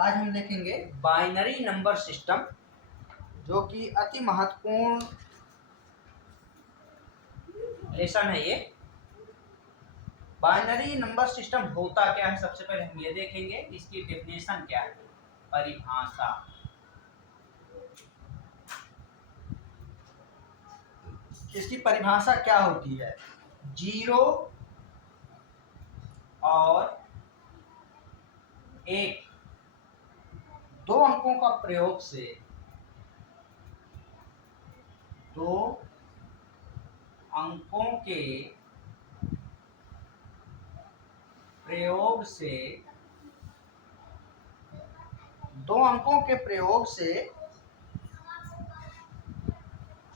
आज हम देखेंगे बाइनरी नंबर सिस्टम, जो कि अति महत्वपूर्ण लेसन है। ये बाइनरी नंबर सिस्टम होता क्या है, सबसे पहले हम ये देखेंगे इसकी डेफिनेशन क्या है, परिभाषा। इसकी परिभाषा क्या होती है? 0 और 1 दो अंकों का प्रयोग से, दो अंकों के प्रयोग से, दो अंकों के प्रयोग से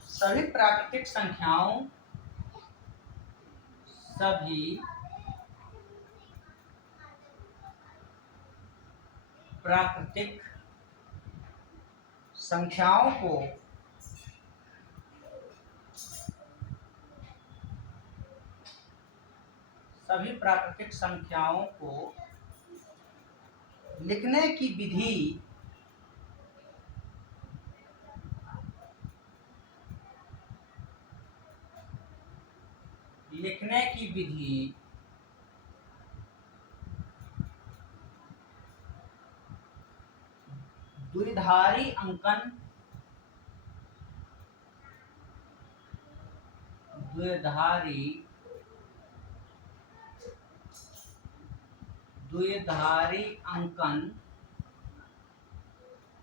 सभी प्राकृतिक संख्याओं, सभी प्राकृतिक संख्याओं को सभी प्राकृतिक संख्याओं को लिखने की विधि द्विधारी अंकन, द्विधारी अंकन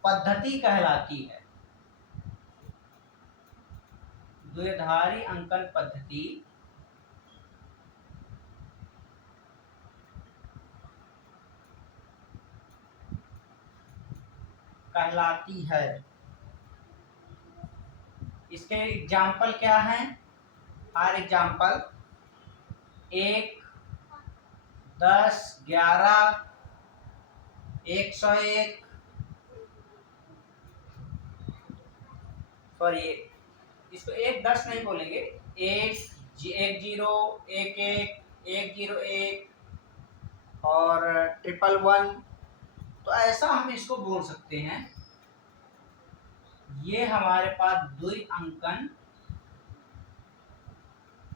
पद्धति कहलाती है। द्विधारी अंकन पद्धति कहलाती है। इसके एग्जाम्पल क्या हैं? फॉर एग्जाम्पल 1, 10, 11, 101, सॉरी इसको 1, 10 नहीं बोलेंगे, 1, 0, 1, 101 और 111, तो ऐसा हम इसको बोल सकते हैं। ये हमारे पास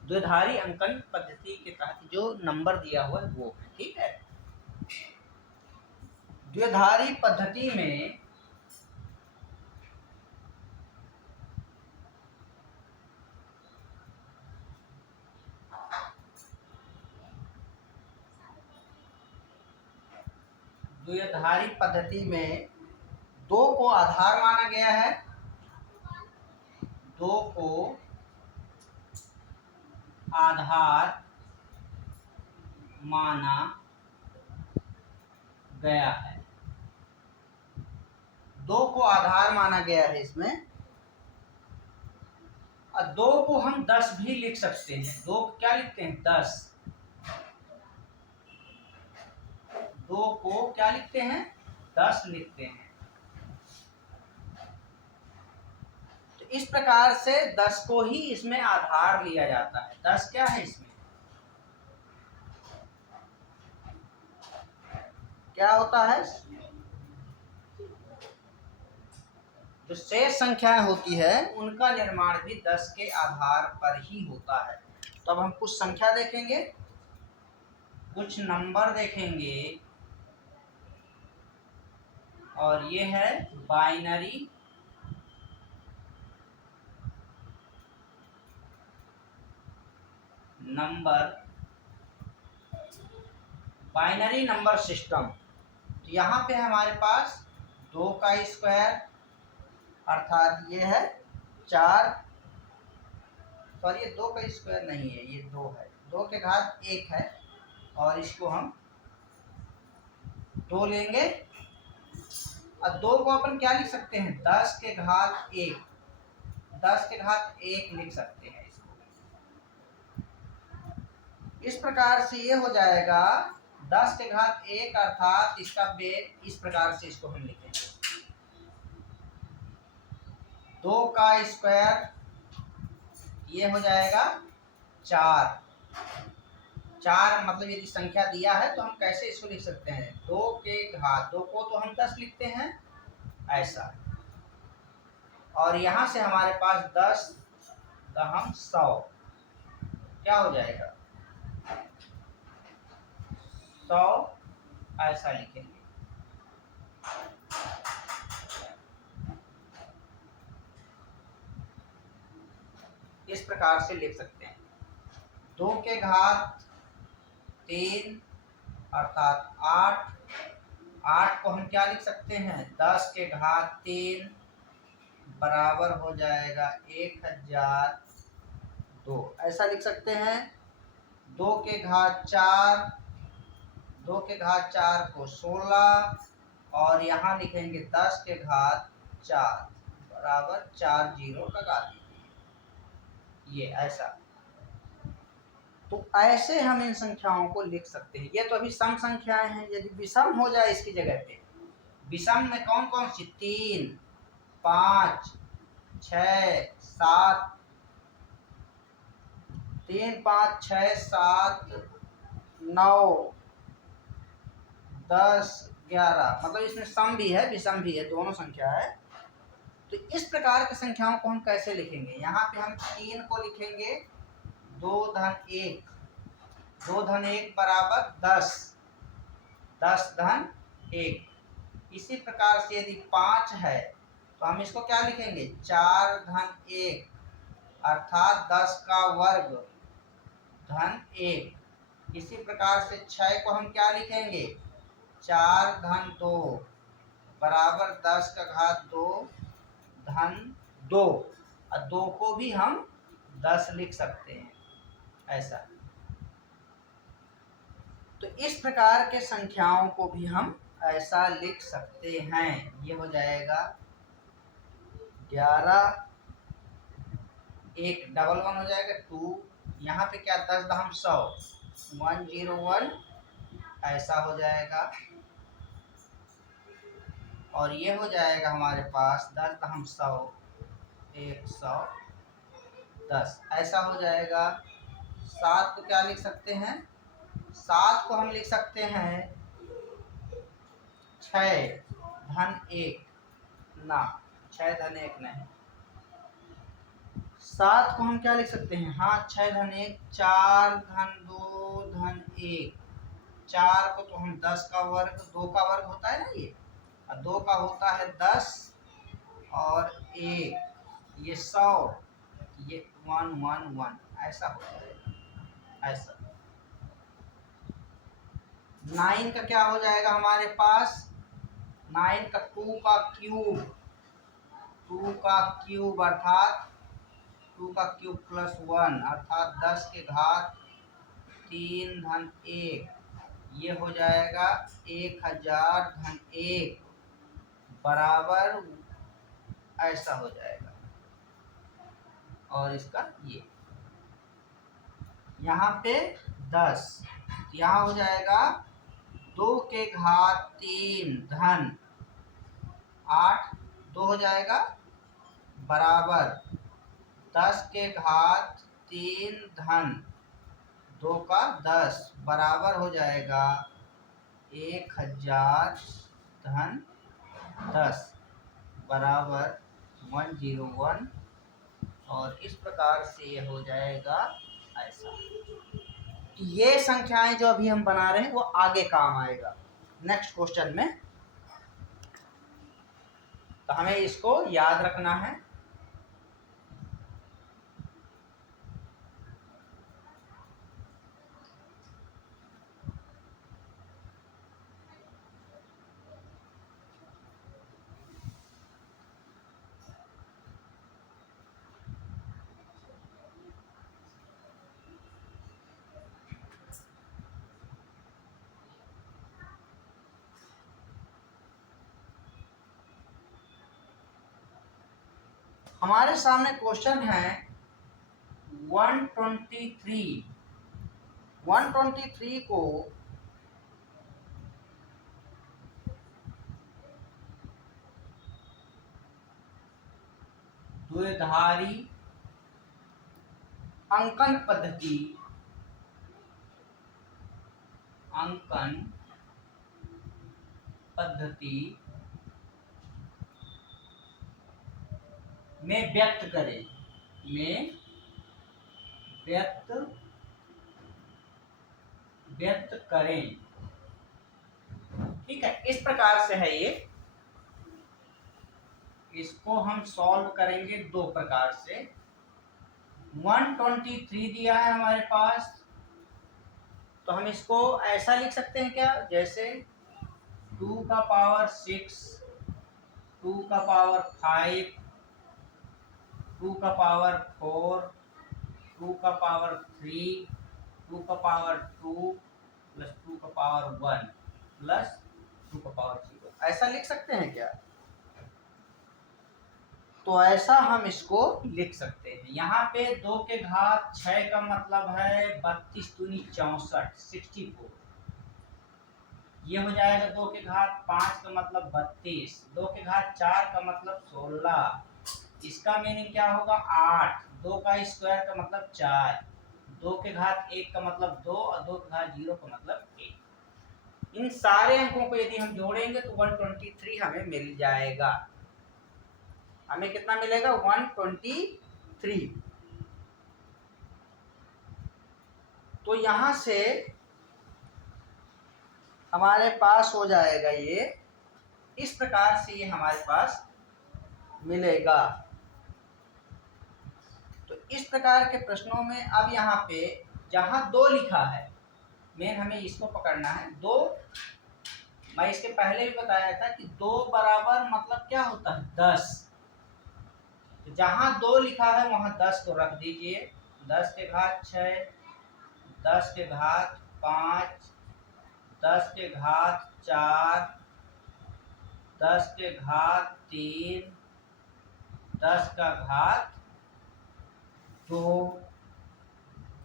द्विधारी अंकन पद्धति के तहत जो नंबर दिया हुआ है वो है, ठीक है। द्विधारी पद्धति में दो को आधार माना गया है, दो को आधार माना गया है, दो को आधार माना गया है इसमें। और दो को हम 10 भी लिख सकते हैं। दो क्या लिखते हैं? 10। दो को क्या लिखते हैं? 10 लिखते हैं। तो इस प्रकार से 10 को ही इसमें आधार लिया जाता है। 10 क्या है इसमें? क्या होता है? जो शेष संख्याएं होती है उनका निर्माण भी 10 के आधार पर ही होता है। तो अब हम कुछ संख्या देखेंगे, कुछ नंबर देखेंगे, और ये है बाइनरी नंबर सिस्टम। तो यहाँ पे हमारे पास 2 का स्क्वायर अर्थात ये है 4, सॉरी ये 2 का स्क्वायर नहीं है, ये 2 है, 2 के घात 1 है, और इसको हम 2 लेंगे। और 2 को अपन क्या लिख सकते हैं? 10 के घात 1, 10 के घात 1 लिख सकते हैं इसको। इस प्रकार से ये हो जाएगा 10 के घात 1 अर्थात इसका बेस, इस प्रकार से इसको हम लिखेंगे 2 का स्क्वायर, ये हो जाएगा 4, 4 मतलब यदि संख्या दिया है तो हम कैसे इसको लिख सकते हैं, 2 के घात, 2 को तो हम 10 लिखते हैं ऐसा, और यहाँ से हमारे पास 10 दहम 100 क्या हो जाएगा, 100 ऐसा लिखेंगे। इस प्रकार से लिख सकते हैं। 2 के घात 3 अर्थात 8, 8 को हम क्या लिख सकते हैं, 10 के घात 3 बराबर हो जाएगा 1002 ऐसा लिख सकते हैं। 2 के घात 4, 2 के घात 4 को 16 और यहाँ लिखेंगे 10 के घात 4 बराबर 4 जीरो लगा दीजिए, ये ऐसा। तो ऐसे हम इन संख्याओं को लिख सकते हैं। ये तो अभी सम संख्याएं हैं, यदि विषम हो जाए इसकी जगह पे, विषम में कौन कौन सी, 3 5 6 7, 3 5 6 7 9 10 11, मतलब इसमें सम भी है विषम भी है, दोनों संख्या है। तो इस प्रकार की संख्याओं को हम कैसे लिखेंगे, यहाँ पे हम 3 को लिखेंगे 2 धन 1, 2 धन 1 बराबर 10, 10 धन 1। इसी प्रकार से यदि 5 है तो हम इसको क्या लिखेंगे, 4 धन 1 अर्थात 10 का वर्ग धन 1। इसी प्रकार से 6 को हम क्या लिखेंगे, 4 धन 2 बराबर 10 का घात 2 धन 2, और 2 को भी हम 10 लिख सकते हैं ऐसा। तो इस प्रकार के संख्याओं को भी हम ऐसा लिख सकते हैं। ये हो जाएगा 11, एक डबल 1 हो जाएगा 2, यहाँ पे क्या 10 दहम 100 101 ऐसा हो जाएगा, और ये हो जाएगा हमारे पास 10 दहम 100 110 ऐसा हो जाएगा। 7 को क्या लिख सकते हैं, 7 को हम लिख सकते हैं 6 धन 1 ना, 6 धन 1 नहीं, 7 को हम क्या लिख सकते हैं, हाँ 6 धन 1 4 धन 2 धन 1, 4 को तो हम 10 का वर्ग, 2 का वर्ग होता है ना ये, और 2 का होता है 10 और 1 ये 100, ये 111 ऐसा हो जाएगा ऐसा। 9 का क्या हो जाएगा हमारे पास, 9 का 2 का क्यूब, 2 का क्यूब अर्थात 2 का क्यूब प्लस 1 अर्थात 10 के घात 3 धन 1, ये हो जाएगा 1000 धन 1 बराबर ऐसा हो जाएगा। और इसका ये यहाँ पे 10, यहाँ हो जाएगा 2 के घात 3 धन 8, 2 हो जाएगा बराबर 10 के घात 3 धन 2 का 10 बराबर हो जाएगा 1000 धन 10 बराबर 101, और इस प्रकार से ये हो जाएगा ऐसा। ये संख्याएं जो अभी हम बना रहे हैं वो आगे काम आएगा नेक्स्ट क्वेश्चन में, तो हमें इसको याद रखना है। हमारे सामने क्वेश्चन है 123, 123 को द्विधारी अंकन पद्धति अंकन पद्धति में व्यक्त करें, व्यक्त करें। ठीक है, इस प्रकार से है ये। इसको हम सॉल्व करेंगे दो प्रकार से। 123 दिया है हमारे पास, तो हम इसको ऐसा लिख सकते हैं क्या, जैसे 2 का पावर 6, 2 का पावर 5, 2 का पावर 4, 2 का पावर 3, 2 का पावर 2 प्लस 2 का पावर 1 प्लस 2 का पावर 0, ऐसा लिख सकते हैं क्या? तो ऐसा हम इसको लिख सकते हैं। यहाँ पे 2 के घात 6 का मतलब है 32 दूनी 64, 64। ये हो जाएगा 2 के घात 5 का मतलब 32, 2 के घात 4 का मतलब 16। इसका मीनिंग क्या होगा 8, 2 का स्क्वायर का मतलब 4, 2 के घात 1 का मतलब 2 और 2 के घात 0 का मतलब 1। इन सारे अंकों को यदि हम जोड़ेंगे तो 123 हमें मिल जाएगा। हमें कितना मिलेगा 123। तो यहां से हमारे पास हो जाएगा ये, इस प्रकार से ये हमारे पास मिलेगा। तो इस प्रकार के प्रश्नों में अब यहाँ पे जहां 2 लिखा है, मेन हमें इसको पकड़ना है। 2, मैं इसके पहले भी बताया था कि 2 बराबर मतलब क्या होता है 10। तो जहां 2 लिखा है वहां 10 को रख दीजिए। 10 के घात 6, 10 के घात 5, 10 के घात 4, 10 के घात 3, 10 का घात 2,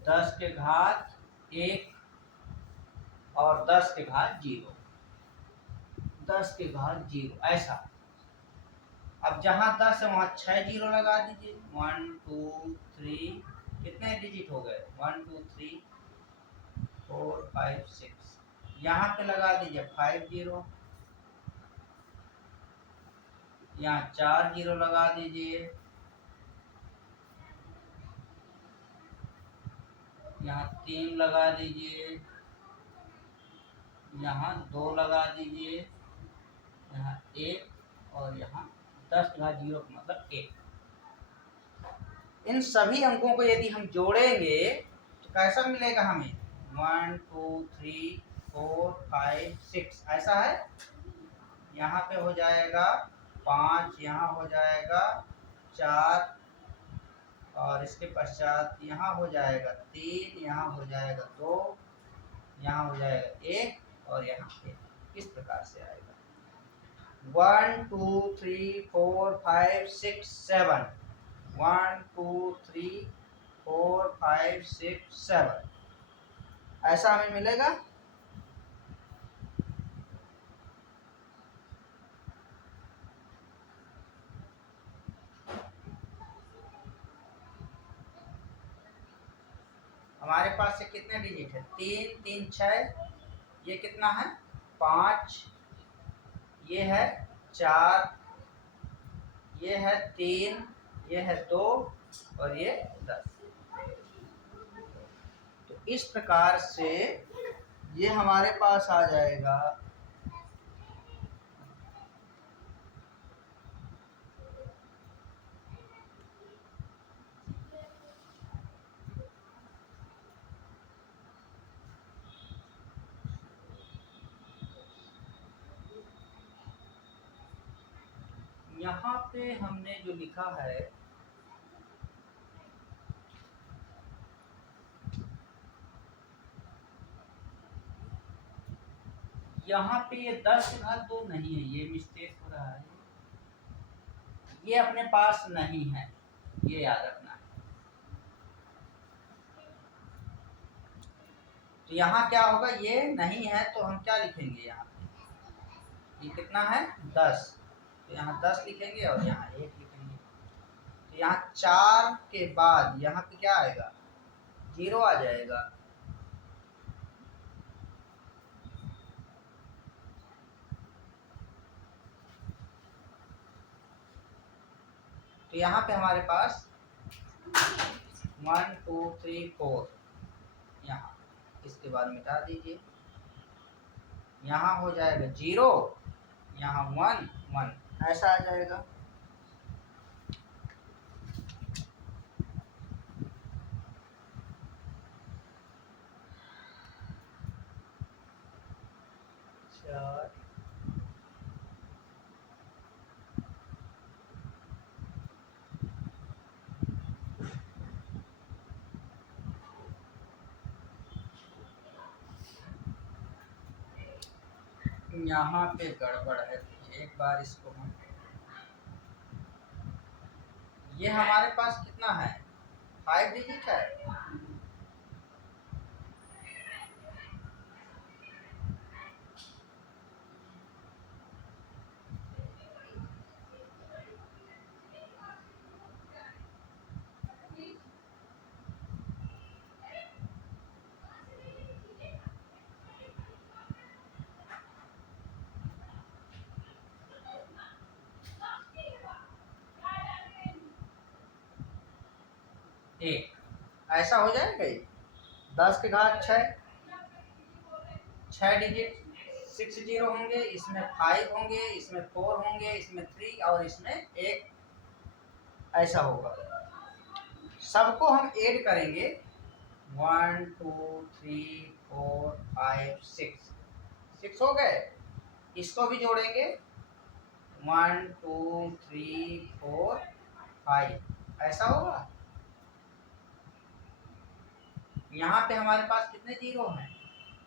10 के घात 1 और 10 के घात 0, 10 के घात 0, ऐसा। अब जहां 10 है वहां 6 जीरो लगा दीजिए। 1 2 3, कितने डिजिट हो गए 1 2 3 4 5 6। यहाँ पे लगा दीजिए 5 जीरो, यहाँ 4 जीरो लगा दीजिए, यहाँ 3 लगा दीजिए, यहाँ 2 लगा दीजिए, यहाँ 1 और यहाँ 10 घात 0 का मतलब 1। इन सभी अंकों को यदि हम जोड़ेंगे तो कैसा मिलेगा हमें 1 2 3 4 5 6, ऐसा है। यहाँ पे हो जाएगा 5, यहाँ हो जाएगा 4 और इसके पश्चात यहाँ हो जाएगा 3, यहाँ हो जाएगा 2, यहाँ हो जाएगा 1 और यहाँ 1। इस प्रकार से आएगा 1 2 3 4 5 6 7, 1 2 3 4 5 6 7, ऐसा हमें मिलेगा। हमारे पास से कितने डिजिट है 3 3 6, ये कितना है 5, ये है 4, ये है 3, ये है 2 और ये 10। तो इस प्रकार से ये हमारे पास आ जाएगा यहाँ पे हमने जो लिखा है यहाँ पे ये 10 घात 2 नहीं है, ये मिस्टेक हो रहा है, ये अपने पास नहीं है, ये याद रखना है। तो यहाँ क्या होगा, ये नहीं है तो हम क्या लिखेंगे यहाँ पे, ये कितना है 10, तो यहाँ 10 लिखेंगे और यहाँ 1 लिखेंगे। तो यहाँ 4 के बाद यहाँ पे क्या आएगा 0 आ जाएगा। तो यहाँ पे हमारे पास 1 2 3 4 यहाँ, इसके बाद मिटा दीजिए, यहाँ हो जाएगा 0, यहाँ 1 1, ऐसा आ जाएगा। यहाँ पे गड़बड़ है, एक बार इसको हम, ये हमारे पास कितना है, 5 डिजिट है। एक, ऐसा हो जाएगा ये 10 के घात 6 डिजिट, 6 जीरो होंगे, इसमें 5 होंगे, इसमें 4 होंगे, इसमें 3 और इसमें 1, ऐसा होगा। सबको हम ऐड करेंगे, 1 2 3 4 5 6 हो गए। इसको भी जोड़ेंगे, 1 2 3 4 5, ऐसा होगा। यहाँ पे हमारे पास कितने जीरो हैं,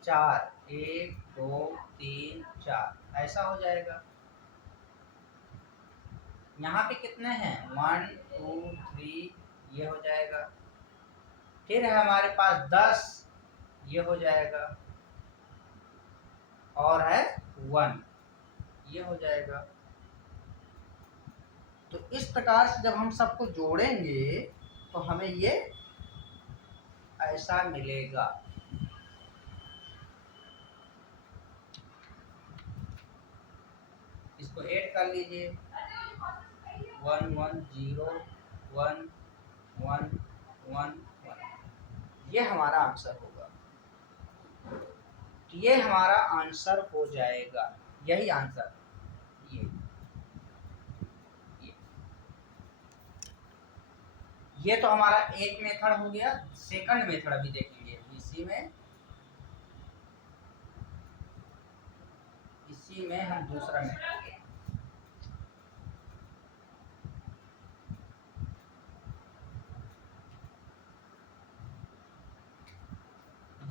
4, 1 2 3 4, ऐसा हो जाएगा। यहाँ पे कितने हैं, 1 2 3, ये हो जाएगा। फिर है हमारे पास 10, ये हो जाएगा, और है 1, ये हो जाएगा। तो इस प्रकार से जब हम सबको जोड़ेंगे तो हमें ये ऐसा मिलेगा। इसको ऐड कर लीजिए, 1 1 0 1 1 1 1, ये हमारा आंसर होगा। तो ये हमारा आंसर हो जाएगा, यही आंसर, ये तो हमारा एक मेथड हो गया। सेकंड मेथड अभी देखेंगे, इसी में हम दूसरा मेथड,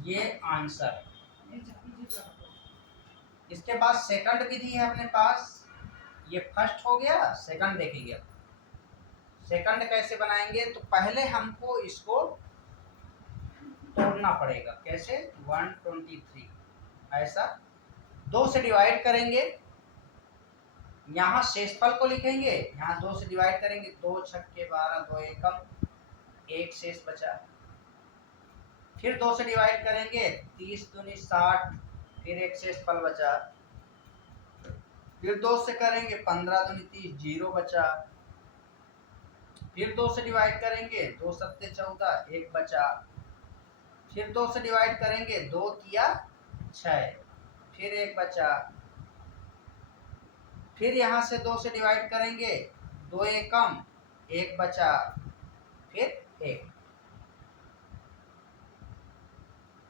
ये आंसर। इसके बाद सेकंड विधि है अपने पास, ये फर्स्ट हो गया, सेकंड देखेंगे। सेकंड कैसे बनाएंगे, तो पहले हमको इसको तोड़ना पड़ेगा। कैसे, 123, ऐसा 2 से डिवाइड करेंगे, यहाँ शेषफल को लिखेंगे, यहाँ 2 से डिवाइड करेंगे, 2 छक्के 12, 2 एकम, 1 शेष बचा। फिर 2 से डिवाइड करेंगे, 30 दूनी 60, फिर 1 शेषफल बचा। फिर 2 से करेंगे, 15 दूनी 30, 0 बचा। फिर 2 से डिवाइड करेंगे, 2 सत्ते 14, 1 बचा। फिर 2 से डिवाइड करेंगे, 2 तिया 6, फिर 1 बचा। फिर यहाँ से 2 से डिवाइड करेंगे, 2 एकम, 1 बचा, फिर 1।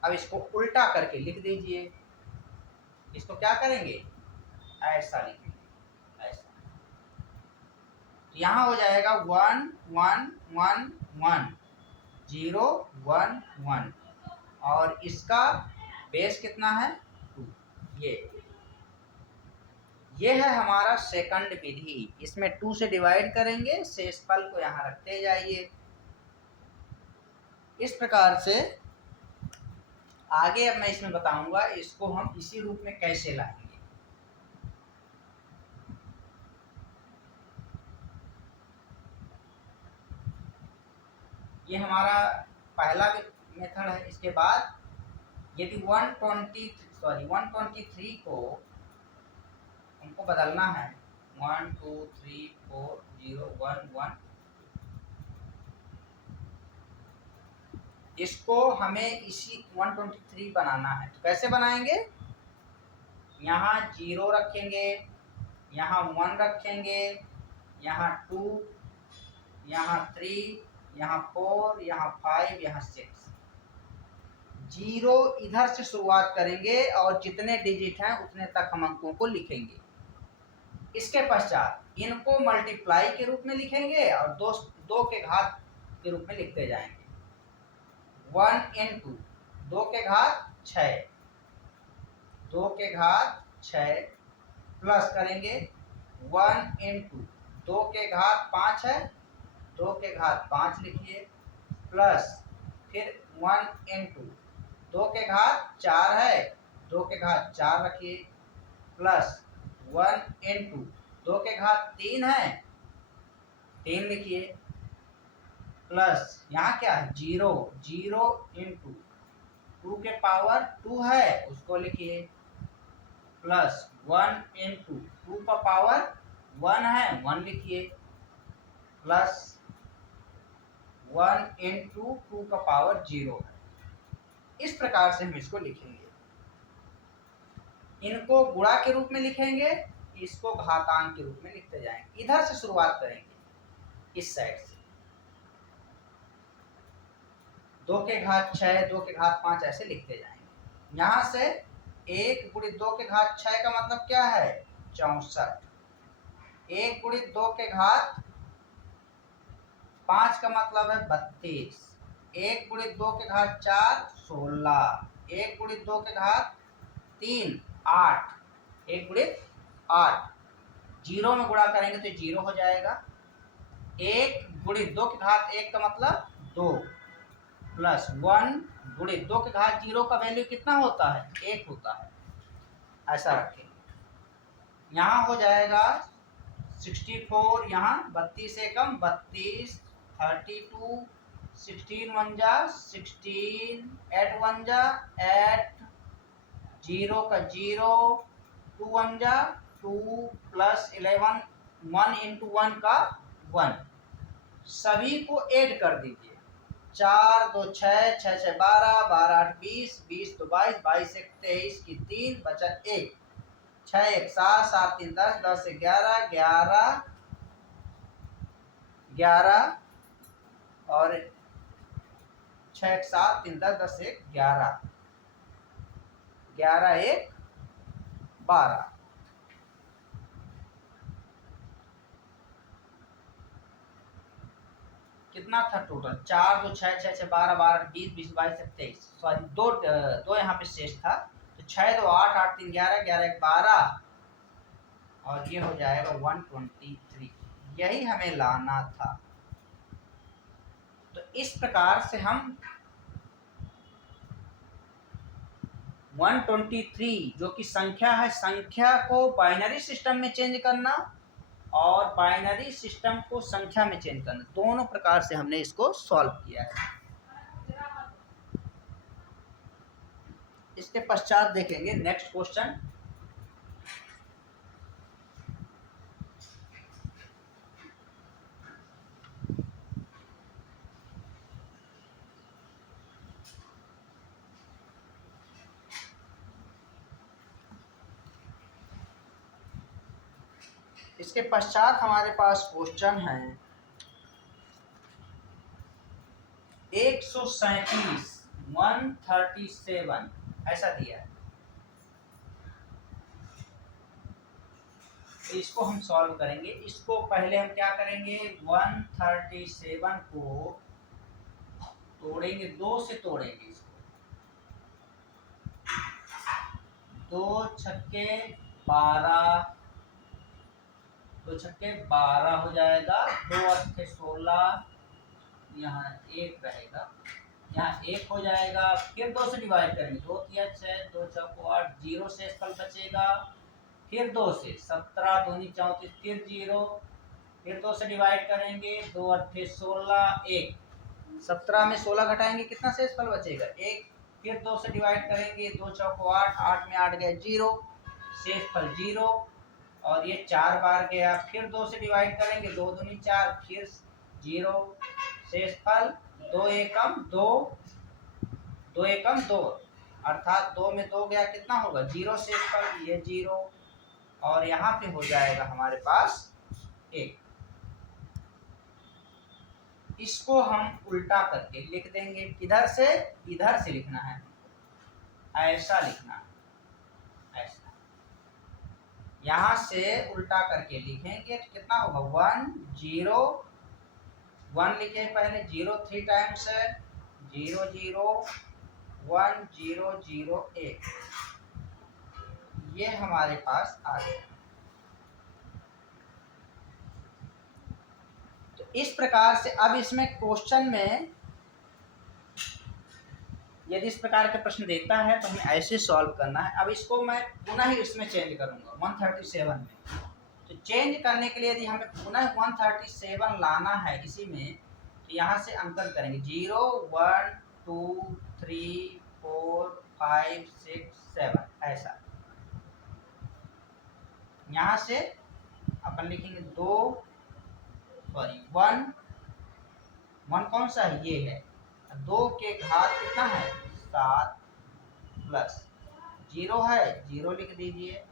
अब इसको उल्टा करके लिख दीजिए। इसको क्या करेंगे, ऐसा लिखेंगे, ऐसा। यहाँ हो जाएगा 1 1 1 1 0 1 1, और इसका बेस कितना है, 2। ये है हमारा सेकंड विधि। इसमें 2 से डिवाइड करेंगे, शेषफल को यहाँ रखते जाइए। इस प्रकार से आगे अब मैं इसमें बताऊंगा इसको हम इसी रूप में कैसे लाएंगे। ये हमारा पहला मेथड है। इसके बाद यदि 123 को हमको बदलना है, 1 2 3 4 0 1 1, इसको हमें इसी 123 बनाना है। तो कैसे बनाएंगे? यहाँ 0 रखेंगे, यहाँ 1 रखेंगे, यहाँ 2, यहाँ 3, यहाँ 4, यहाँ 5, यहाँ 6। 0 इधर से शुरुआत करेंगे और जितने डिजिट हैं उतने तक हम अंकों को लिखेंगे। इसके पश्चात इनको मल्टीप्लाई के रूप में लिखेंगे और दो के घात के रूप में लिखते जाएंगे। 1 इंटू 2 के घात 6, 2 के घात 6 प्लस करेंगे 1 इंटू 2 के घात 5 है, 2 के घात 5 लिखिए, प्लस फिर 1 इंटू 2 के घात 4 है, 2 के घात 4 रखिए, प्लस 1 इंटू 2 के घात 3 है, 3 लिखिए, प्लस यहाँ क्या है 0, 0 इंटू 2 के पावर 2 है उसको लिखिए, प्लस 1 इंटू 2 का पावर 1 है 1 लिखिए, प्लस 1 इंटू 2 का पावर 0 है। इस प्रकार से हम इसको लिखेंगे। इनको गुणा के रूप में लिखेंगे, इसको घातांक के रूप में लिखते जाएंगे। इधर से शुरुआत करेंगे, इस साइड से 2 के घात 6, 2 के घात 5 ऐसे लिखते जाएंगे। यहाँ से 1 गुणित 2 के घात 6 का मतलब क्या है 64, 1 गुणित 2 के घात 5 का मतलब है 32, 1 गुणित 2 के घात 4 16, 1 गुणित 2 के घात 3 8, 1 गुणित 8, 0 में गुणा करेंगे तो 0 हो जाएगा। 1 गुणित 2 के घात 1 का मतलब 2, प्लस 1 गुणित 2 के घात 0 का वैल्यू कितना होता है 1 होता है, ऐसा रखेंगे। यहाँ हो जाएगा 64, यहाँ 32 से कम 32, 32, 16 1 जा 16, 8 1 जा 8, 0 का 0, 2 1 जा 2, प्लस 11, 1 इंटू 1 का 1। सभी को ऐड कर दीजिए, 4 2 6, 6 6 12, 12 8 20, 20 2 22, 22 1 23 की 3 बचा 1, 6 1 7, 7 3 10, 10 1 11, 11 11 और 6 1 7 3 10, 10 1 11, 11 1 12। कितना था टोटल 4 2 6 6 6 12 12 20 20 22 23, सॉरी दो यहाँ पे शेष था, तो 6 2 8 8 3 11 11 1 12 और ये हो जाएगा 123। यही हमें लाना था। तो इस प्रकार से हम 123 जो कि संख्या है, संख्या को बाइनरी सिस्टम में चेंज करना और बाइनरी सिस्टम को संख्या में चेंज करना, दोनों प्रकार से हमने इसको सॉल्व किया है। इसके पश्चात देखेंगे नेक्स्ट क्वेश्चन। इसके पश्चात हमारे पास क्वेश्चन है 137 137 ऐसा दिया है। तो इसको हम सॉल्व करेंगे। इसको पहले हम क्या करेंगे 137 को तोड़ेंगे, 2 से तोड़ेंगे इसको, 2 छक्के 12, 2 छक्के 12 हो जाएगा, 2 अट्ठे 16, यहाँ 1 रहेगा, यहाँ 1 हो जाएगा, फिर 2 से डिवाइड करेंगे, 2 तिया 6, 2 चौको 8, 0 से फल बचेगा, फिर 2 से 17 दूनी 34, फिर 0, फिर 2 से डिवाइड करेंगे, 2 अट्ठे 16, 1, 17 में 16 घटाएंगे कितना शेष फल बचेगा 1, फिर 2 से डिवाइड करेंगे, 2 चौको 8, 8 में 8 गए 0, शेष फल 0, और ये 4 बार गया, फिर 2 से डिवाइड करेंगे, 2 दूनी 4, फिर 0, शेष फल 2 एकम 2, दो एकम दो, अर्थात 2 में 2 गया कितना होगा, 0 से पर ये 0, और यहाँ पे हो जाएगा हमारे पास 1। इसको हम उल्टा करके लिख देंगे, किधर से, इधर से लिखना है, ऐसा लिखना है, ऐसा। यहाँ से उल्टा करके लिखेंगे तो कितना होगा, 1 0 1 लिखे पहले, 0 3 टाइम्स है, 0 0 1 0 0 1, ये हमारे पास आ गया। तो इस प्रकार से अब इसमें क्वेश्चन में यदि इस प्रकार के प्रश्न देता है तो हमें ऐसे सॉल्व करना है। अब इसको मैं पुनः ही इसमें चेंज करूंगा 137 में। तो चेंज करने के लिए यदि हमें पुनः 137 लाना है इसी में, तो यहाँ से अंकन करेंगे 0 1 2 3 4 5 6 7, ऐसा। यहाँ से अपन लिखेंगे 1 कौन सा है, ये है, 2 के घात कितना है 7, प्लस 0 है 0 लिख दीजिए,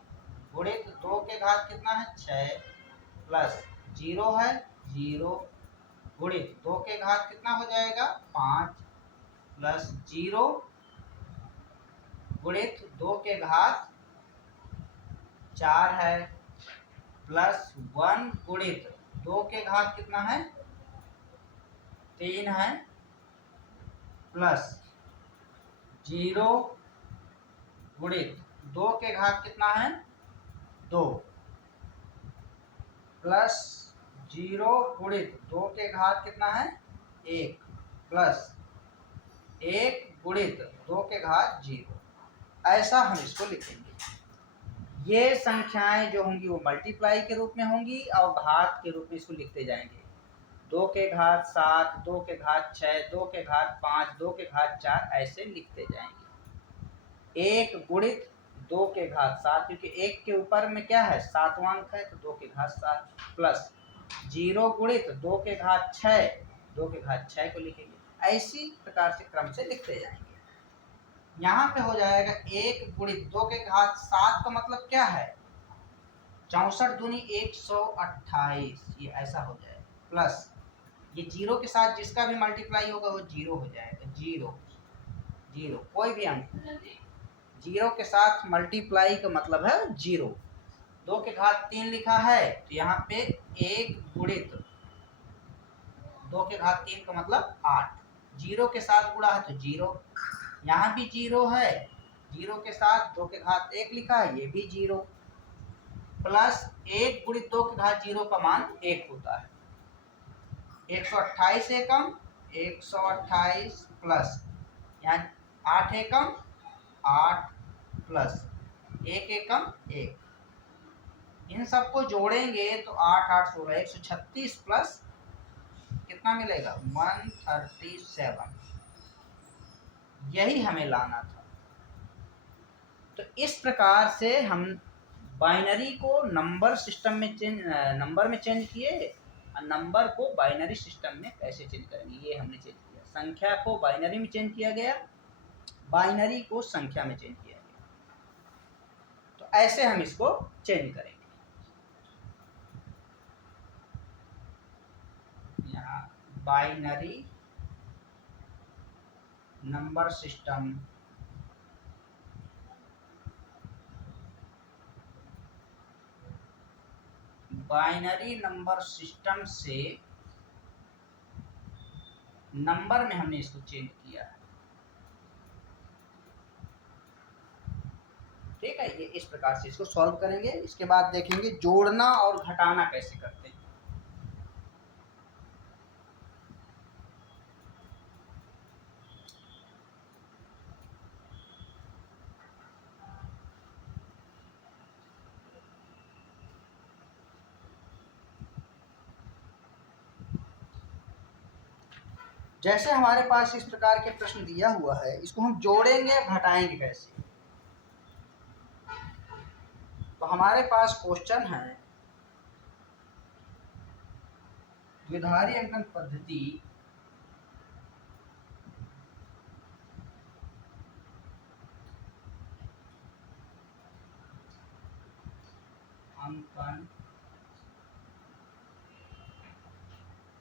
गुणित 2 के घात कितना है 6, प्लस 0 है 0, गुणित 2 के घात कितना हो जाएगा 5, प्लस 0, गुणित 2 के घात 4 है, प्लस 1 गुणित 2 के घात कितना है 3 है, प्लस 0 गुणित 2 के घात कितना है 2, प्लस 0 गुणित 2 के घात कितना है 1, प्लस 1 गुणित 2 के घात 0, ऐसा हम इसको लिखेंगे। ये संख्याएं जो होंगी वो मल्टीप्लाई के रूप में होंगी और घात के रूप में इसको लिखते जाएंगे। 2 के घात 7, 2 के घात 6, 2 के घात 5, 2 के घात 4, ऐसे लिखते जाएंगे। 1 गुणित 2 के घात 7, क्योंकि 1 के ऊपर में क्या है 7वां अंक है, तो 2 के घात 7, प्लस 0 गुणित 2 के घात 6, 2 के घात 6 को लिखेंगे। ऐसी प्रकार से क्रम से लिखते जाएंगे। यहाँ पे हो जाएगा 1 गुणित 2 के घात 7 का मतलब क्या है 64 दूनी 128, ये ऐसा हो जाएगा, प्लस ये 0 के साथ जिसका भी मल्टीप्लाई होगा वो 0 हो जाएगा, 0 0 कोई भी अंक 0 के साथ मल्टीप्लाई का मतलब है 0। 2 के घात 3 लिखा है तो यहाँ पे 1 गुणित 2 के घात 3 का मतलब 8, 0 के साथ गुणा है तो 0, यहाँ भी 0 है, 0 के साथ 2 के घात 1 लिखा है, ये भी 0, प्लस 1 गुणित 2 के घात 0 का मान 1 होता है। 128 एकम 128, प्लस यहाँ 8 एकम 8, प्लस 1 एकम 1, इन सबको जोड़ेंगे तो 8 8 16 136, प्लस कितना मिलेगा 137, यही हमें लाना था। तो इस प्रकार से हम बाइनरी को नंबर सिस्टम में नंबर में चेंज किए, और नंबर को बाइनरी सिस्टम में कैसे चेंज करेंगे ये हमने चेंज किया। संख्या को बाइनरी में चेंज किया गया, बाइनरी को संख्या में चेंज किया गया। तो ऐसे हम इसको चेंज करेंगे। यहाँ binary number system binary number system से नंबर में हमने इसको चेंज किया है। ठीक है, ये इस प्रकार से इसको सॉल्व करेंगे। इसके बाद देखेंगे जोड़ना और घटाना कैसे करते हैं। जैसे हमारे पास इस प्रकार के प्रश्न दिया हुआ है, इसको हम जोड़ेंगे घटाएंगे कैसे। तो हमारे पास क्वेश्चन है द्विधारी अंकन पद्धति अंकन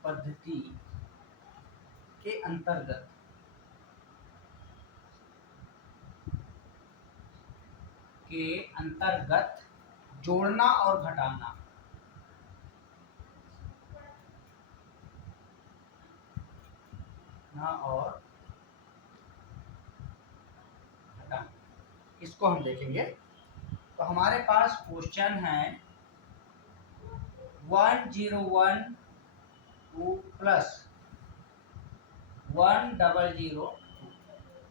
पद्धति के अंतर्गत जोड़ना और घटाना और घटाना, इसको हम देखेंगे। तो हमारे पास क्वेश्चन है 1012 प्लस 1002।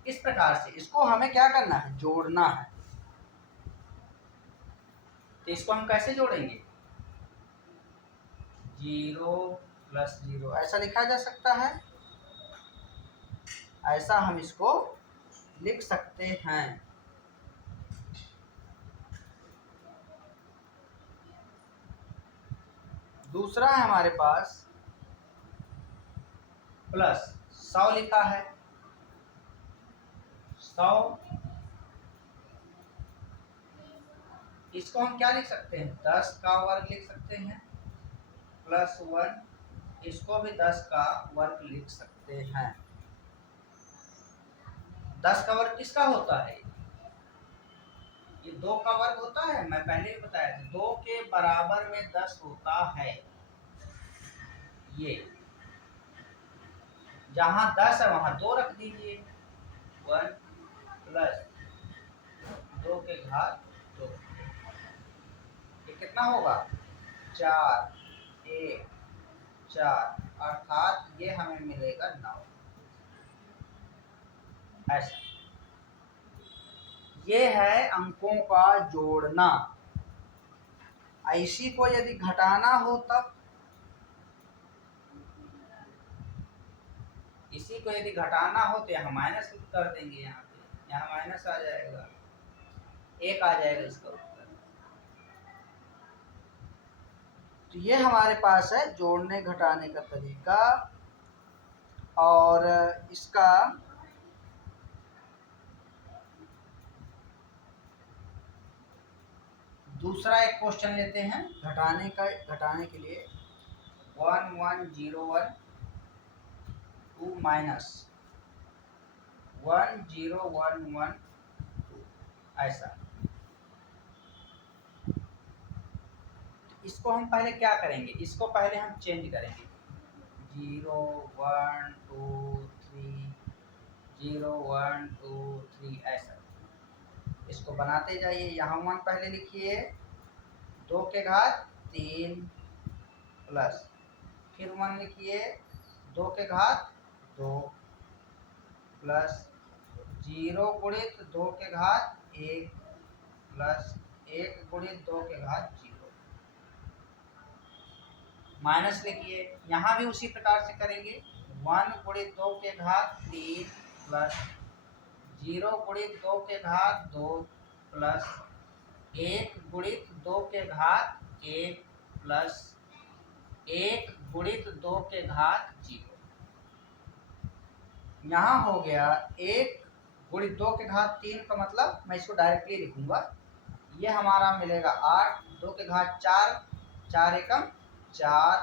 इस प्रकार से इसको हमें क्या करना है, जोड़ना है। तो इसको हम कैसे जोड़ेंगे, 0 + 0 ऐसा लिखा जा सकता है, ऐसा हम इसको लिख सकते हैं। दूसरा है हमारे पास +100 लिखा है, 100। इसको हम क्या लिख सकते हैं, 10 का वर्ग लिख सकते हैं, +1। इसको भी 10 का वर्ग लिख सकते हैं। 10 का वर्ग किसका होता है, ये 2 का वर्ग होता है। मैं पहले भी बताया था 2 के बराबर में 10 होता है। ये जहां 10 है वहां 2 रख दीजिए, 1 + 2 के घात 2। ये कितना होगा, 4 1 4, अर्थात ये हमें मिलेगा 9। ऐसा ये है अंकों का जोड़ना। इसी को यदि घटाना हो तब, इसी को यदि घटाना हो तो यहाँ माइनस कर देंगे, यहाँ माइनस आ जाएगा, 1 आ जाएगा इसका उत्तर। तो ये हमारे पास है जोड़ने घटाने का तरीका। और इसका दूसरा एक क्वेश्चन लेते हैं घटाने के लिए। 1101 2 माइनस 1011 2, ऐसा। इसको हम पहले क्या करेंगे, इसको पहले हम चेंज करेंगे, 0 1 2 3 0 1 2 3 ऐसा। इसको बनाते जाइए, यहाँ 1 पहले लिखिए, 2 के घात 3 प्लस, फिर 1 लिखिए, 2 के घात 2 प्लस 0 गुणित 2 के घात 1 प्लस 1 गुणित 2 के घात 0 माइनस लिखिए। यहाँ भी उसी प्रकार से करेंगे, 1 गुणित 2 के घात 3 प्लस 0 गुणित 2 के घात 2 प्लस 1 गुणित 2 के घात 1 प्लस 1 गुणित 2 के घात 0। यहाँ हो गया 1 गुणित 2 के घात 3 का मतलब मैं इसको डायरेक्टली लिखूंगा, ये हमारा मिलेगा 8, 2 के घात 4, 4 एकम 4,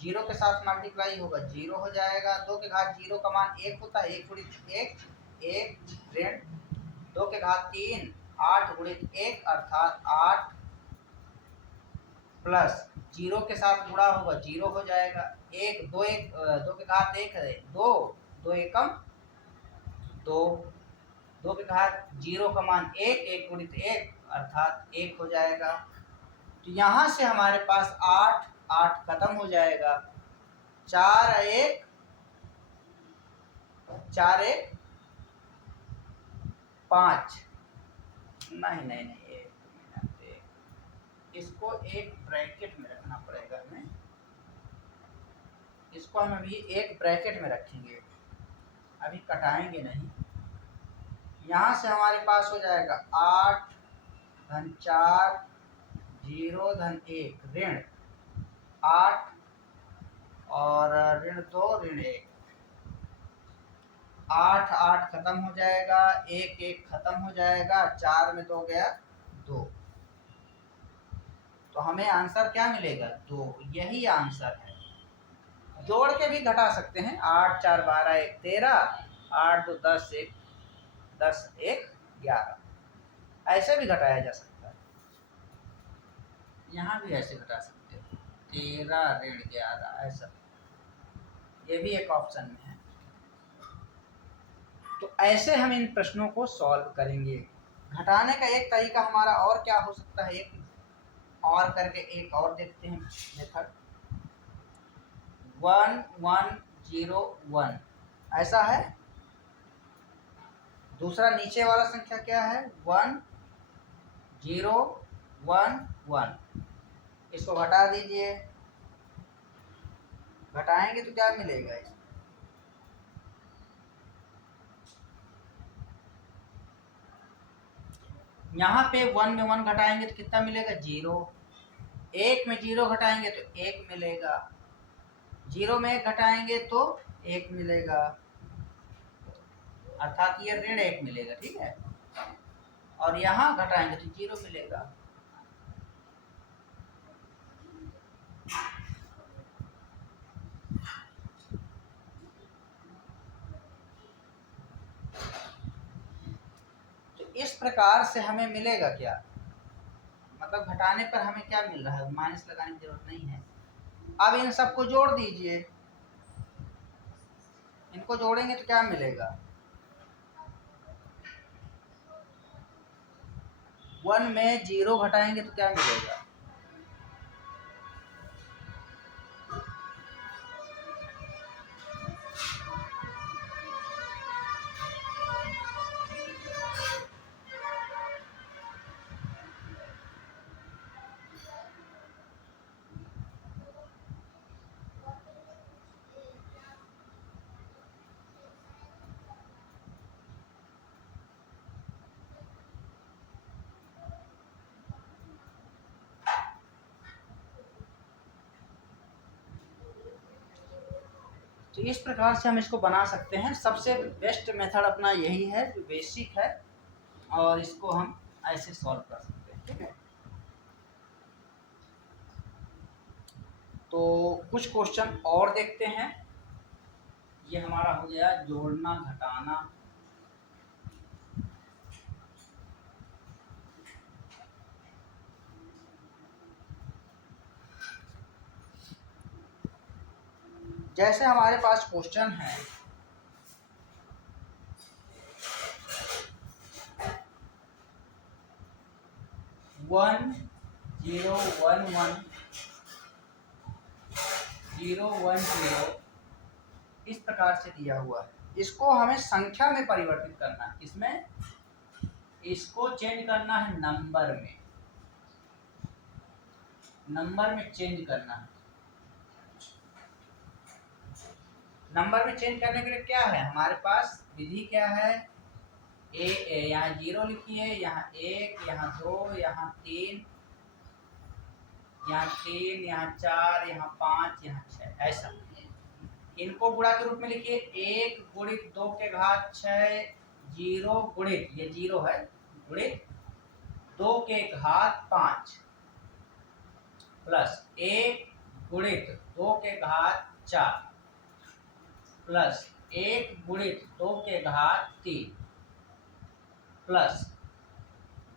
0 के साथ मल्टीप्लाई होगा 0 हो जाएगा। 2 के घात 0 का मान 1 होता है, 1 गुणित 1 1 ऋण 2 के घात 3 8 गुणित 1 अर्थात 8 प्लस 0 के साथ गुणा होगा 0 हो जाएगा। 1 2 1 2 के घात 1 है 2, 2 एकम 2, 2 के घात 0 का मान 1, 1 गुणित 1 अर्थात 1 हो जाएगा। तो यहाँ से हमारे पास 8 8 खत्म हो जाएगा, 4 1 4 1 5, नहीं, एक मिनट, इसको एक ब्रैकेट में रखना पड़ेगा हमें, इसको हम अभी एक ब्रैकेट में रखेंगे, अभी कटाएंगे नहीं। यहाँ से हमारे पास हो जाएगा 8 धन 4 0 धन 1 ऋण 8 और ऋण 2 ऋण 1, 8 8 खत्म हो जाएगा, 1 1 खत्म हो जाएगा, 4 में 2 गया 2, तो हमें आंसर क्या मिलेगा? 2। यही आंसर है। जोड़ के भी घटा सकते हैं। 8 4 12 1 13, 8 2 10 1 10 1 11, ऐसे भी घटाया जा सकता है। यहाँ भी ऐसे घटा सकते हो, 13 ऋण 11, ऐसा ये भी एक ऑप्शन में है। तो ऐसे हम इन प्रश्नों को सॉल्व करेंगे। घटाने का एक तरीका हमारा और क्या हो सकता है, एक और करके एक और देखते हैं मेथड। 1 1 0 1 ऐसा है। दूसरा नीचे वाला संख्या क्या है? 1 0 1 1। इसको घटा दीजिए, घटाएंगे तो क्या मिलेगा? यहाँ पे 1 में 1 घटाएंगे तो कितना मिलेगा? 0। 1 में 0 घटाएंगे तो 1 मिलेगा। 0 में 1 घटाएंगे तो 1 मिलेगा, अर्थात ये ऋण 1 मिलेगा। ठीक है, और यहाँ घटाएंगे तो 0 मिलेगा। तो इस प्रकार से हमें मिलेगा क्या, मतलब घटाने पर हमें क्या मिल रहा है? माइनस लगाने की जरूरत नहीं है। अब इन सबको जोड़ दीजिए, इनको जोड़ेंगे तो क्या मिलेगा? 1 में 0 घटाएंगे तो क्या मिलेगा? तो इस प्रकार से हम इसको बना सकते हैं। सबसे बेस्ट मेथड अपना यही है, जो बेसिक है, और इसको हम ऐसे सॉल्व कर सकते हैं। ठीक है, तो कुछ क्वेश्चन और देखते हैं। ये हमारा हो गया जोड़ना घटाना। जैसे हमारे पास क्वेश्चन है, वन 0 1 1 0 1 0 इस प्रकार से दिया हुआ है। इसको हमें संख्या में परिवर्तित करना है। इसमें इसको चेंज करना है नंबर में, नंबर में चेंज करना है। नंबर में चेंज करने के लिए क्या है हमारे पास? विधि क्या है? यहाँ 0 लिखिए, यहाँ 1, यहाँ 2, यहाँ 3, यहाँ 3, यहाँ 4, यहाँ 5, यहाँ 6, ऐसा। इनको गुणा के रूप में लिखिए। 1 गुणित 2 के घात 6, 0 गुणित, ये 0 है, गुणित 2 के घात 5, प्लस 1 गुणित 2 के घात 4, प्लस 1 गुणित 2 के घात 3, प्लस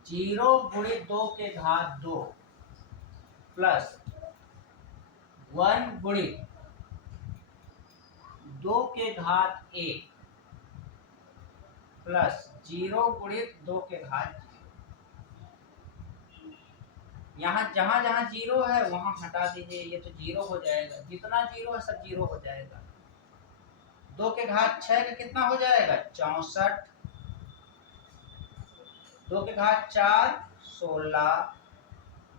0 गुणित 2 के घात 2, प्लस 1 गुणित 2 के घात 1, प्लस 0 गुणित 2 के घात 0। यहाँ जहां जहां 0 है वहां हटा दीजिए, ये तो 0 हो जाएगा। जितना 0 है सब 0 हो जाएगा। 2 के घात 6 का कितना हो जाएगा? 64। 2 के घात 4 16,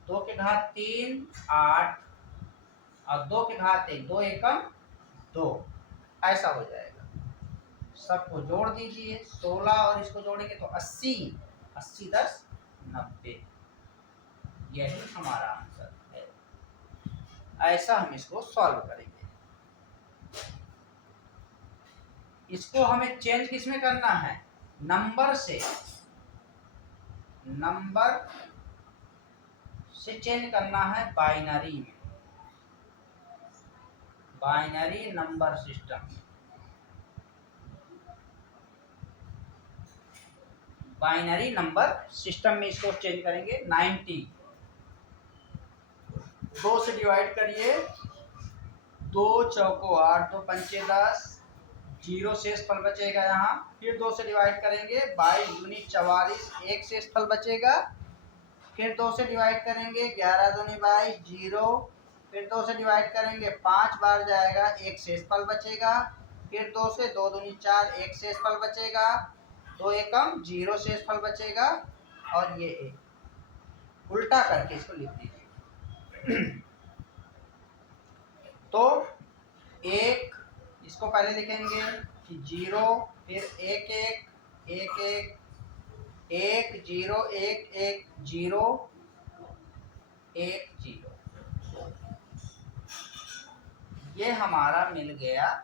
2 के घात 3 8, और 2 के घात 1 2 एकम 2, ऐसा हो जाएगा। सबको जोड़ दीजिए, 16 और इसको जोड़ेंगे तो 80, 80 10 90, यही हमारा आंसर है। ऐसा हम इसको सॉल्व करेंगे। इसको हमें चेंज किसमें करना है? नंबर से, नंबर से चेंज करना है बाइनरी में, binary number system. Binary number system में इसको चेंज करेंगे। 90 2 से डिवाइड करिए, 2 चौको 8, 2 पंचे 10, 0 शेष फल बचेगा यहाँ। फिर 2 से डिवाइड करेंगे, 22 दूनी 44, 1 शेष फल बचेगा। फिर 2 से डिवाइड करेंगे, 11 दूनी 22, 0। फिर 2 से डिवाइड करेंगे, 5 बार जाएगा, 1 शेष फल बचेगा। फिर 2 से 2 दूनी 4, 1 शेष फल बचेगा। 2 एकम 0 शेष फल बचेगा। और ये 1 उल्टा करके इसको लिख दीजिए। तो 1 इसको पहले लिखेंगे कि 0, फिर 1 1 1 1 1 0 1 1 0 1 0। ये हमारा मिल गया,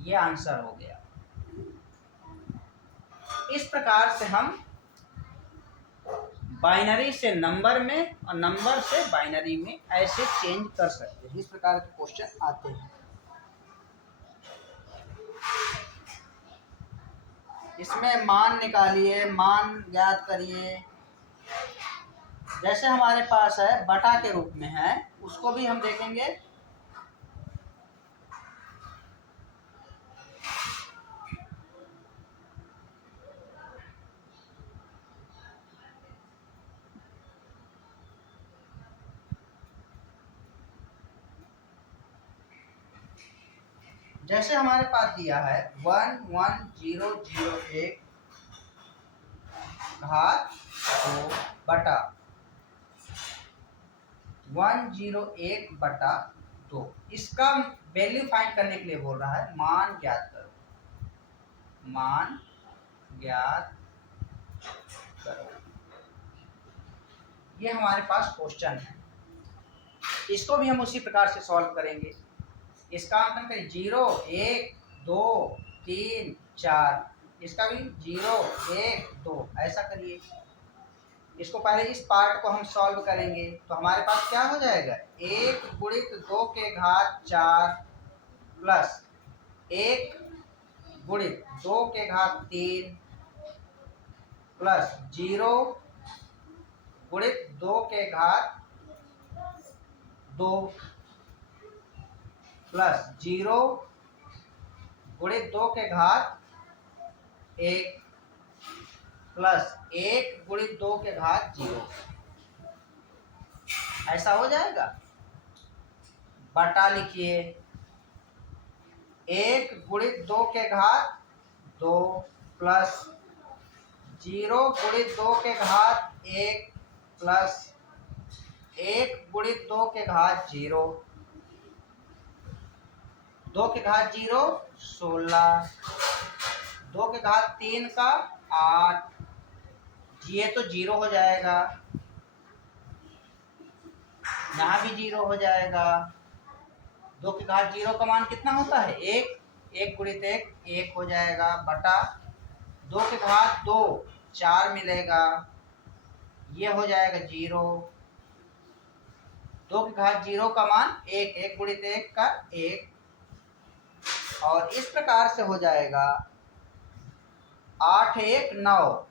ये आंसर हो गया। इस प्रकार से हम बाइनरी से नंबर में और नंबर से बाइनरी में ऐसे चेंज कर सकते हैं। इस प्रकार के क्वेश्चन आते हैं। इसमें मान निकालिए, मान ज्ञात करिए। जैसे हमारे पास है बटा के रूप में है, उसको भी हम देखेंगे। जैसे हमारे पास दिया है 11001 घात 2 बटा 101 बटा 2। इसका वैल्यू फाइंड करने के लिए बोल रहा है, मान ज्ञात करो, मान ज्ञात करो। ये हमारे पास क्वेश्चन है। इसको भी हम उसी प्रकार से सॉल्व करेंगे। इसका अंकन करिए, 0 1 2 3 4। इसका भी 0 1 2 ऐसा करिए। इसको पहले इस पार्ट को हम सॉल्व करेंगे तो हमारे पास क्या हो जाएगा, 1 गुणित 2 के घात 4 प्लस 1 गुणित 2 के घात 3 प्लस 0 गुणित 2 के घात 2 प्लस 0 गुणित 2 के घात 1 प्लस 1 गुणित 2 के घात 0। ऐसा हो जाएगा। बटा लिखिए, 1 गुणित 2 के घात 2 प्लस 0 गुणित 2 के घात 1 प्लस 1 गुणित 2 के घात 0। 2 के घात 0 16, 2 के घात 3 का 8। ये तो 0 हो जाएगा, यहाँ भी 0 हो जाएगा। 2 के घात 0 का मान कितना होता है, 1। 1 गुणित 1 1 हो जाएगा, बटा 2 के घात 2 4 मिलेगा, ये हो जाएगा 0। 2 के घात 0 का मान 1, 1 गुणित 1 का 1। और इस प्रकार से हो जाएगा 8 1 9,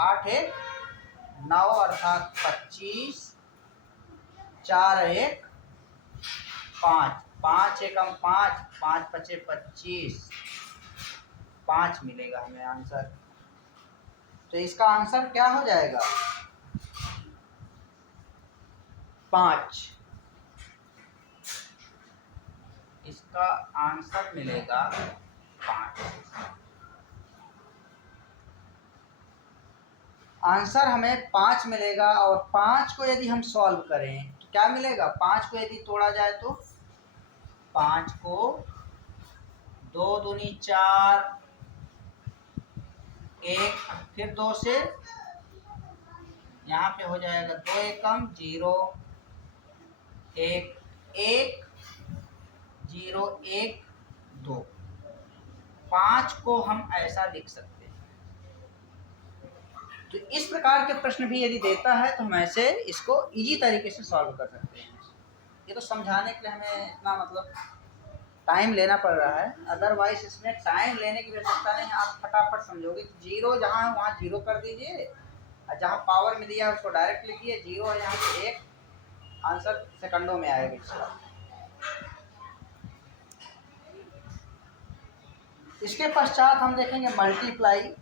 8 1 9 अर्थात 25, 4 1 5, 5 एकम 5, 5 पचे 25, 5 मिलेगा हमें आंसर। तो इसका आंसर क्या हो जाएगा, 5। इसका आंसर मिलेगा 5। आंसर हमें 5 मिलेगा। और 5 को यदि हम सॉल्व करें तो क्या मिलेगा, 5 को यदि तोड़ा जाए तो 5 को 2 दूनी 4, 1 फिर 2 से यहाँ पे हो जाएगा 2 एकम 0 1 1 0 1 2। 5 को हम ऐसा लिख सकते हैं, तो इस प्रकार के प्रश्न भी यदि देता है तो हम ऐसे इसको इजी तरीके से सॉल्व कर सकते हैं। ये तो समझाने के लिए हमें इतना मतलब टाइम लेना पड़ रहा है, अदरवाइज इसमें टाइम लेने की आवश्यकता नहीं है। आप फटाफट समझोगे। जीरो जहाँ है वहाँ जीरो कर दीजिए, और जहाँ पावर में दिया है उसको डायरेक्ट लिखिए। जीरो है यहाँ पे एक, आंसर सेकंडों में आएगा इसका। इसके पश्चात हम देखेंगे मल्टीप्लाई।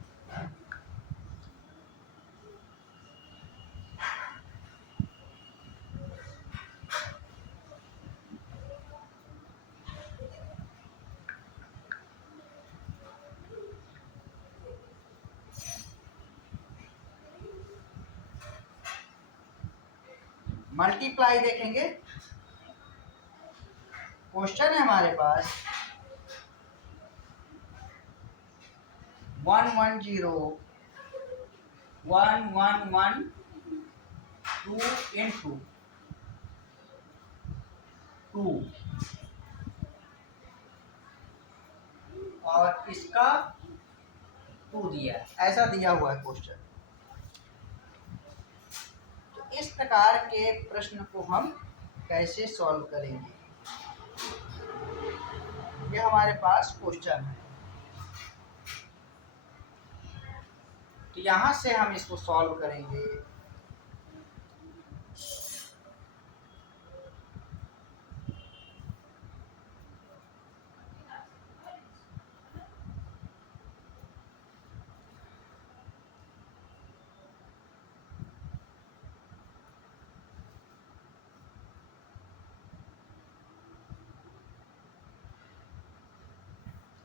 मल्टीप्लाई देखेंगे। क्वेश्चन है हमारे पास 110 111 2 into 2 और इसका 2 दिया है, ऐसा दिया हुआ है क्वेश्चन। तो इस प्रकार के प्रश्न को हम कैसे सॉल्व करेंगे, ये हमारे पास क्वेश्चन है। तो यहां से हम इसको सॉल्व करेंगे।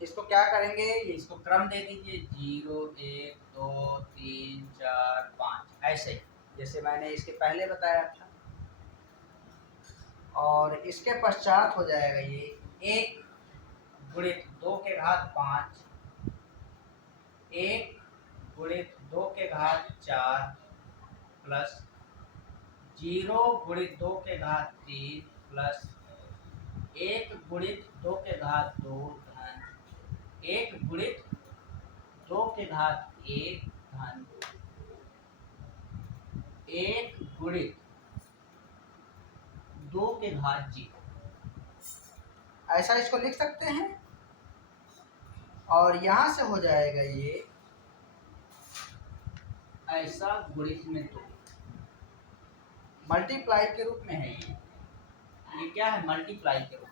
इसको क्या करेंगे, इसको क्रम दे दीजिए 0 1 2 3 4 5 ऐसे ही, जैसे मैंने इसके पहले बताया था। और इसके पश्चात हो जाएगा ये 1 गुणित 2 के घात 5, 1 गुणित 2 के घात 4 प्लस 0 गुणित 2 के घात 3 प्लस 1 गुणित 2 के घात 2 धन 1 गुणित 2 के घात 1 धन 1 गुणित 2 के घात 0, ऐसा इसको लिख सकते हैं। और यहां से हो जाएगा ये ऐसा गुणित में 2, मल्टीप्लाई के रूप में है ये क्या है, मल्टीप्लाई के रूप में।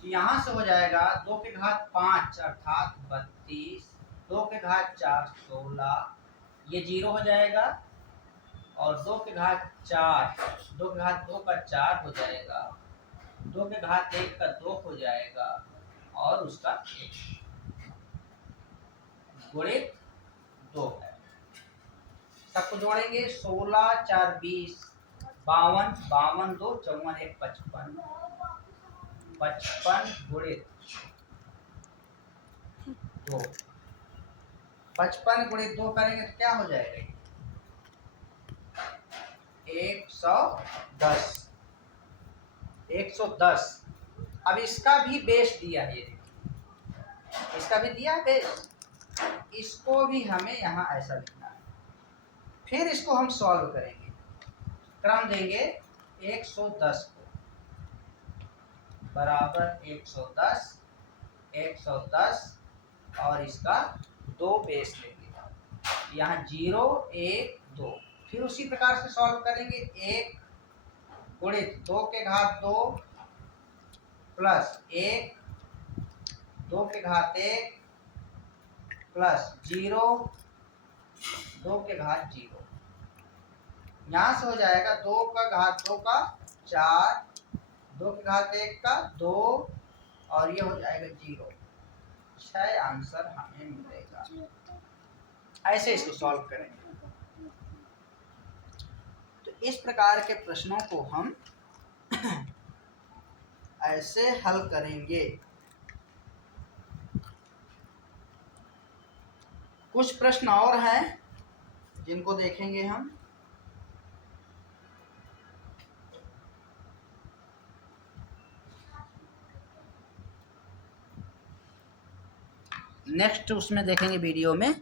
तो यहां से हो जाएगा 2 के घात 5 अर्थात 32, 2 के घात 4 16, ये 0 हो जाएगा। और 2 के घात 4, 2 के घात 2 का 4 हो जाएगा, 2 के घात 1 का 2 हो जाएगा, और उसका 1 गुणित 2 है। सबको जोड़ेंगे 16 4 20 52, 52 2 54 1 55, 55 गुणित 2, 55 गुणित 2 करेंगे तो क्या हो जाएगा, 110, 110। अब इसका भी बेस दिया है, इसका भी दिया है बेस, इसको भी हमें यहाँ ऐसा लिखना है। फिर इसको हम सॉल्व करेंगे, क्रम देंगे 110 को बराबर 110, 110 और इसका 2 बेस लेंगे, यहाँ 0 1 2। फिर उसी प्रकार से सॉल्व करेंगे, 1 गुणित 2 के घात 2 प्लस 1 2 के घात 1 प्लस 0 2 के घात 0। यहाँ से हो जाएगा 2 का घात 2 का 4, 2 के घात 1 का 2 और ये हो जाएगा 0। 6 आंसर हमें मिलेगा। ऐसे इसको सॉल्व करेंगे। तो इस प्रकार के प्रश्नों को हम ऐसे हल करेंगे। कुछ प्रश्न और हैं जिनको देखेंगे हम। नेक्स्ट उसमें देखेंगे वीडियो में।